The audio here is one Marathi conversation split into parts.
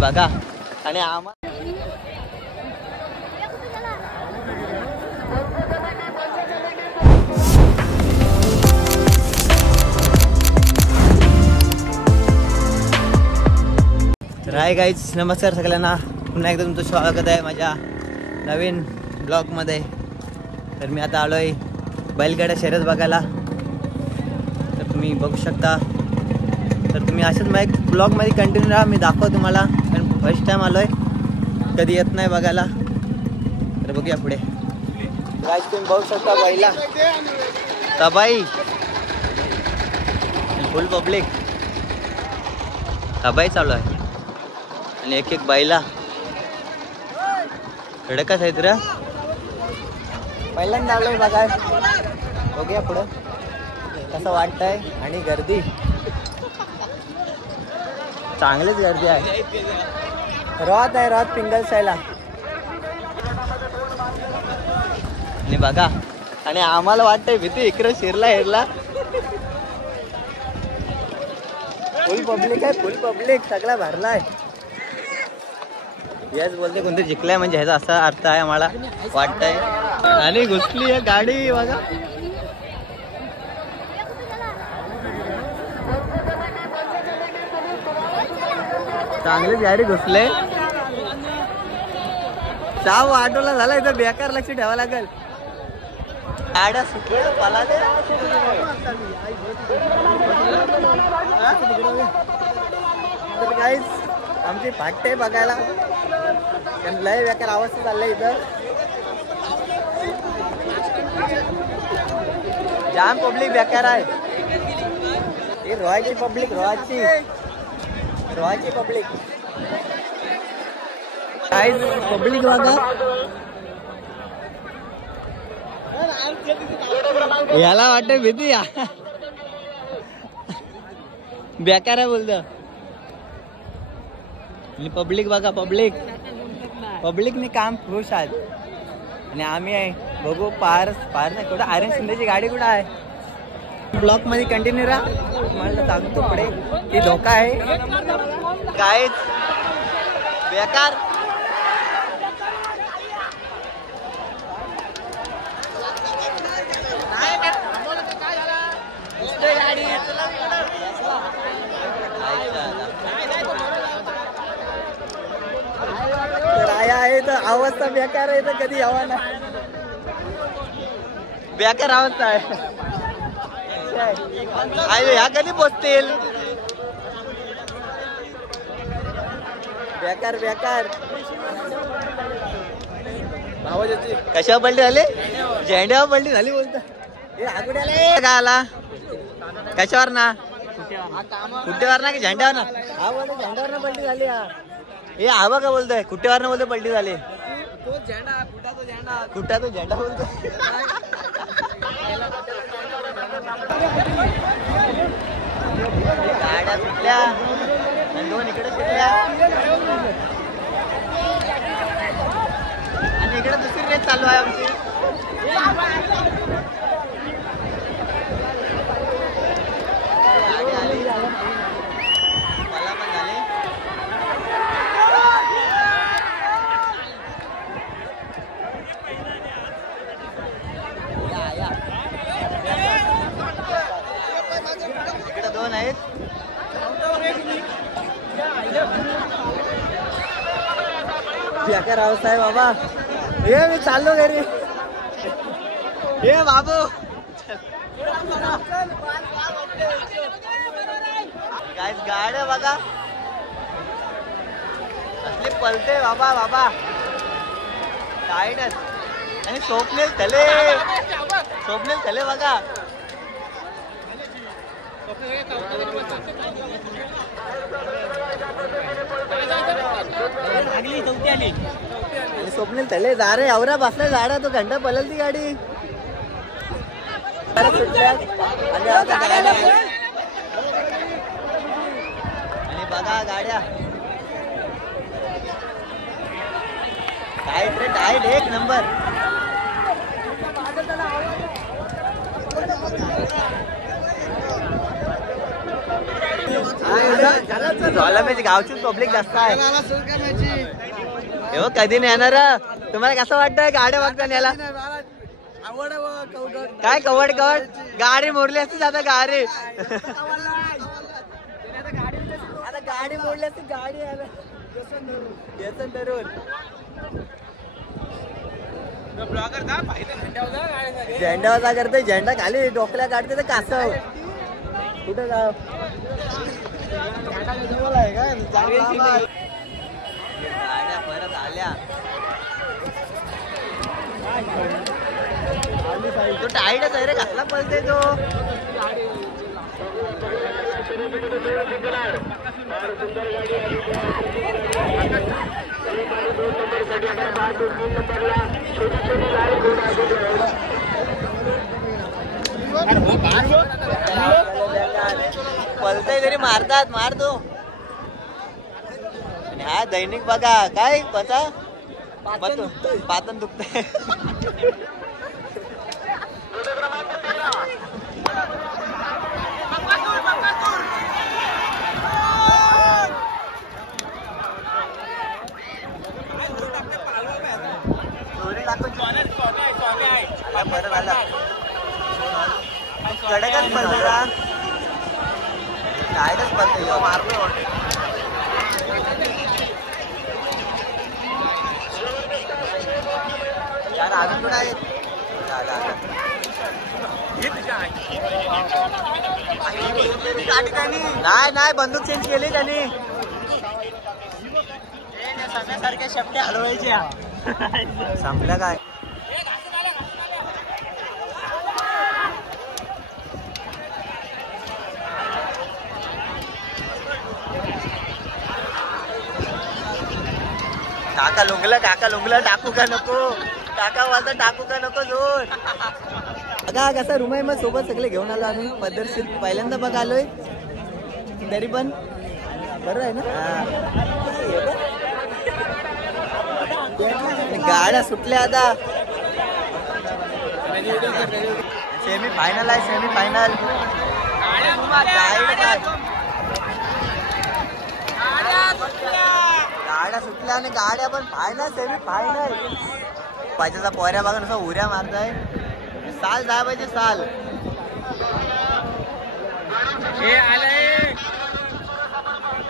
बघा आणि आम्हा राय गाईज, नमस्कार सगळ्यांना. पुन्हा एकदा तुमचं स्वागत आहे माझ्या नवीन ब्लॉगमध्ये. तर मी आता आलो आहे बैलगाड्या शर्यत बघायला. तर तुम्ही बघू शकता. तर तुम्ही असेच माझ्या ब्लॉगमध्ये कंटिन्यू राहा. मी दाखवतो तुम्हाला, कारण फर्स्ट टाईम आलो आहे, कधी येत नाही बघायला. तर बघूया पुढे. गाईज तुम्ही बघू शकता बैला तबाई, फुल पब्लिक तबाई चालू आहे. आणि एक एक बाईला खडकच आहेत रे. पहिल्यांदा आलोय बघाय. बघूया पुढं कसं वाटतंय. आणि गर्दी चांगलीच गर्दी आहे. रॉत आहे, रॉत पिंगल सायला. आणि बघा, आणि आम्हाला वाटतंय भीती इकडे शिरला हेरला. फुल पब्लिक आहे, फुल पब्लिक सगळा भरला आहे. याच बोलते कोणते जिंकलाय म्हणजे ह्याचा असा अर्थ आहे आम्हाला वाटतंय. आणि घुसली आहे गाडी बघा. चांगलीच गाडी घुसले. चाव ऑटोला झाला इथं बेकार लक्ष ठेवावं लागेल. गाड्या सुटल्या पाला दे. गाईस आमची फाटते बघायला, लय बेकार अवस्था चाललंय इथं. जाम पब्लिक बेकार आहे. हे रोहाची पब्लिक, रोहाची पब्लिक. काय पब्लिक बघा. याला वाटत भीती बेकार आहे बोलतो. पब्लिक बघा, पब्लिकने काम खुश आहेत. आणि आम्ही आहे बघू पार नाही कुठं. आर्यन शिंदेची गाडी कुठं आहे. ब्लॉक मध्ये कंटिन्यू राहा. मला सांगतो पुढे की धोका आहे. काय बेकार. आहे तर अवस्था बेकार आहे. तर कधी हवा ना, बेकार अवस्था आहे. ह्या कधी पोचतील. बेकार बेकार. कशावर पलटी झाली. झेंड्यावर पलटी झाली बोलता. काय आला कशावर ना, कुठेवर ना की झेंड्यावर ना. हा बोलतो झेंड्यावर ना पलटी झाली. हे हवा का बोलतोय. कुठेवर बोलतोय पलटी झाली. कुठा तो झेंडा बोलतोय. गाड्या सुटल्या आणि दोन इकडे सुटल्या. आणि इकडे दुसरी रेस चालू आहे आमची. गाडी आली, मला पण झाले. इकडे दोन आहेत. बेकार अवस्था आहे बाबा. हे मी चाललो घरी. हे बाबू गाड्या बघा असली पलते बाबा बाबा. टाईटच. आणि स्वप्नेल थले बघा. स्वप्नील थले जा रे. आवरा बसला झाडा तो घंटा पलल ती गाडी. आणि बघा गाड्या टाईट रे, टाईट एक नंबर. तर झाला पाहिजे, गावचीच पब्लिक जास्त आहे. हो कधी नाही येणार. तुम्हाला कसं वाटतंय गाड्या बघताना याला? काय कवड कवड गाडी मोडली असती आता गाडी. आता गाडी मोडली असती गाडी झेंडावजा करते, झेंडा खाली डोकल्या काढते तर कासव कुठं जाव. गाड्या परत आल्या. तो टाईटच आहे रे, कसला पळते तो. पळतय तरी मारतात, मार तो. आणि हा दैनिक बघा काय पचा पातन दुखतंय. परत आला कडकच पडलं का टायरच पडतं मारतो. यार अजून कुठं आहे? नाही नाही बंदूक चेंज केली त्यांनी. सगळ्यासारख्या शेपट्या हलवायच्या. संपलं काय? काका लुंगला टाकू का नको? काका वाजता टाकू का नको जोर. बघा कसा रूम आहे. मग सोबत सगळे घेऊन आलो आम्ही पद्धतशीर. पहिल्यांदा बघा आलोय तरी पण बरं आहे ना. गाड्या सुटल्या आता. सेमी फायनल आहे, सेमी फायनल. गाड्या सुटल्या आणि गाड्या पण फायनल, सेमी फायनल. पाहिजेचा पोऱ्या बघा नुसतं उऱ्या मारताय. साल जाय पाहिजे साल.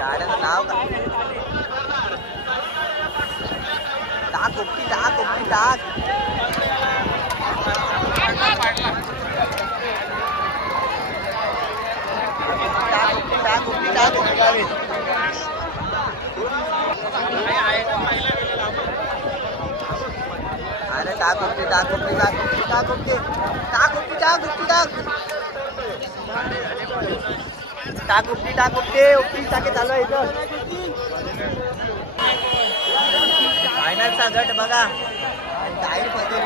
गाड्याचं नाव का? टाक उपटी टाक उपटी टाक. टाक उपटी टाक उपटी. अरे टाक उपटी टाक उपटी टाक उपटी टाक उपटी टाक उपटी टाक उपटी टाक टाक उपटी टाक उपटी उपटी टाके चालू आहे इथं. फायनलचा गट बघा. टायर पडले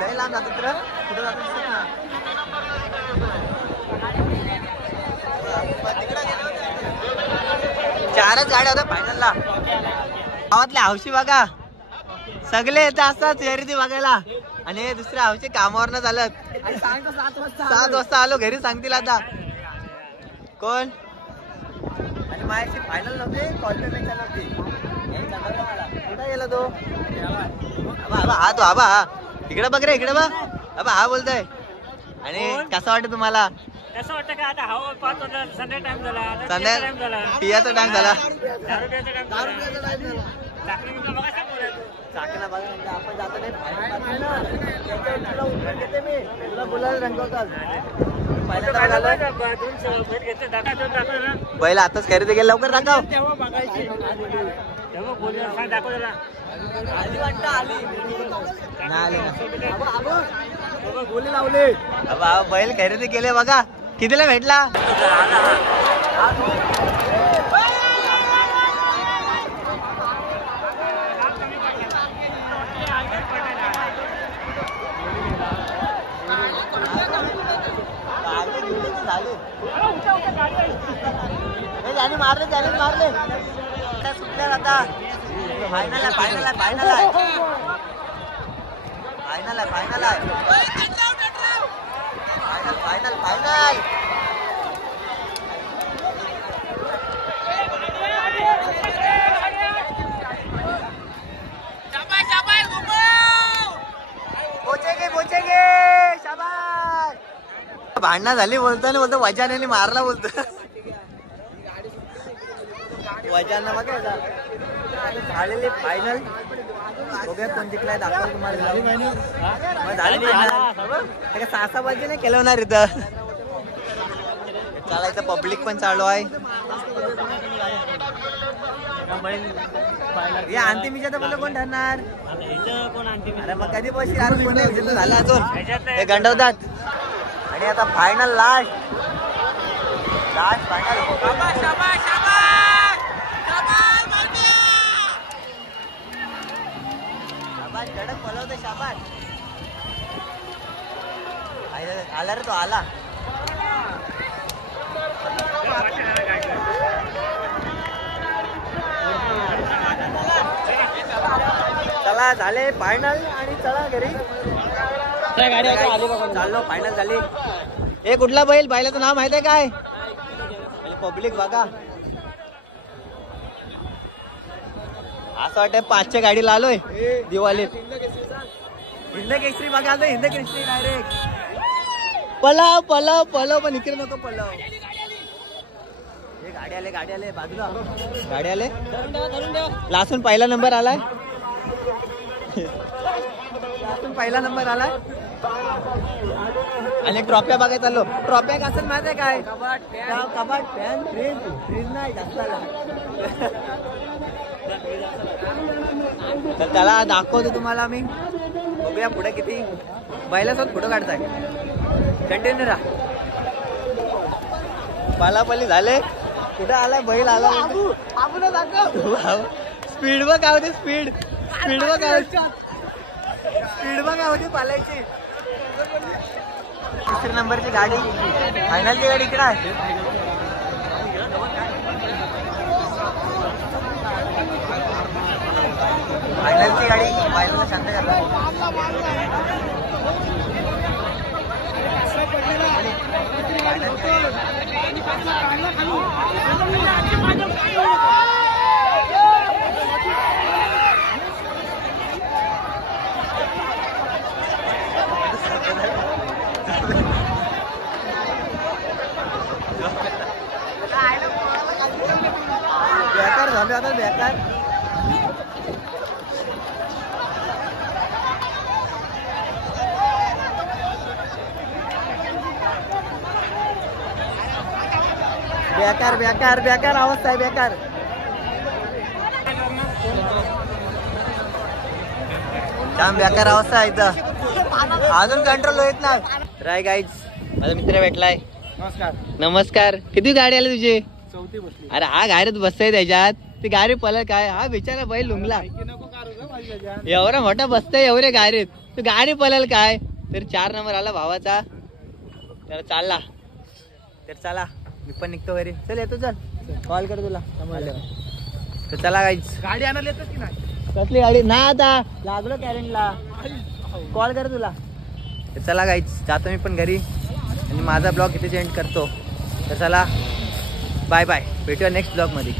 लय लांब जातो तर कुठं जातो चारच गाड्या होत्या फायनलला. गावातले हौशी बघा सगळे येत असतात शर्यती बघायला. आणि दुसऱ्या हौशी कामावर न चालत. 7 वाजता आलो घरी सांगतील आता कोण. आणि माझ्याशी फायनल नव्हते, क्वालिफाय मॅच नव्हती. कुठं गेला तो? हा तो आबा. हा इकडे बघ रे, इकडे बघ आबा. हा बोलतोय. आणि कसं वाटतं तुम्हाला? कसं वाटतं का आता हवा पाहत होता. संध्या टाइम झाला, पियाचा टाइम झाला. चाकणा बघा म्हणजे आपण जातो नाही तुला बोलायला रंगवतात. पहिला आताच खरेदी केली लवकर दाखव. बैल खरेदी केले बघा. कितीला भेटला? त्याने मारले सुटल्या आता. फायनल आहे फायनल आहे फायनल आहे फायनल आहे फायनल आहे फायनल फायनल फायनल. भांडणं झाली बोलतो वजाने मारला बोलतो वजांना बघा झालेली फायनल बघूया कोण जिंकलाय दाखव तुम्हाला झाली सहा सहा बाजी नाही केलं होणार इथं चालायचं पब्लिक पण चालू आहे या अंतिमीच्या तर बोल कोण ठरणार अरे मग कधी पैसे झाला अजून हे गंडवतात आणि आता फायनल लास्ट फायनल धडक पलवते शाबास आला रे तो आला चला झाले फायनल आणि चला घरी चाललो फायनल झाली हे कुठला बैल बैलाचं नाव माहित आहे काय पब्लिक बघा असं वाटतं 5च्या गाडीला आलोय दिवाळीत हिंद केसरी बघा हिंद केसरी डायरेक्ट पलाव पलाव पलाव पण इकडे नको पलाव गाडी आले बाजूला गाडी आले लासून पहिला नंबर आलाय पहिला नंबर आलाय आणि ट्रॉफ्या बघायला आलो ट्रॉफ्या कसं माहित आहे काय कबाट फॅन फ्रीज नाही जास्त तर त्याला दाखवतो तुम्हाला मी बघूया पुढे किती बैलासोबत फोटो काढताय कंटिन्यू राहा पालापल्ली झाले कुठे आलाय बैल आला स्पीड बघ काय होती स्पीड बघ काय होती पालायची 3 नंबरची गाडी फायनलची गाडी इकडे आहे फायनलची गाडी फायनल शांत करता बेकार झाले आता बेकार बेकार बेकार बेकार अवस्था आहे बेकार छान बेकार अवस्था आहे इथं अजून कंट्रोल होत ना राय गाईज माझा मित्र भेटलाय नमस्कार किती गाडी आली तुझी चौथी बसली अरे हा गाडीत बसतोय त्याच्यात ती गाडी पलट काय हा बिचारा बैल लुंगला एवढा मोठा बसतोय एवढे गाडीत तू गाडी पलल काय तर 4 नंबर आला भावाचा तर चालला तर चला मी पण निघतो घरी चल येतो चल कॉल कर तुला तर चला गाईज गाडी आणायला येतात की नाही कसली गाडी ना आता लागलो कॅरेंटला कॉल कर तुला तर चला गाईज जातो मी पण घरी आणि माझा ब्लॉग इथे एंड करतो तर चला बाय बाय भेटूया नेक्स्ट ब्लॉग मध्ये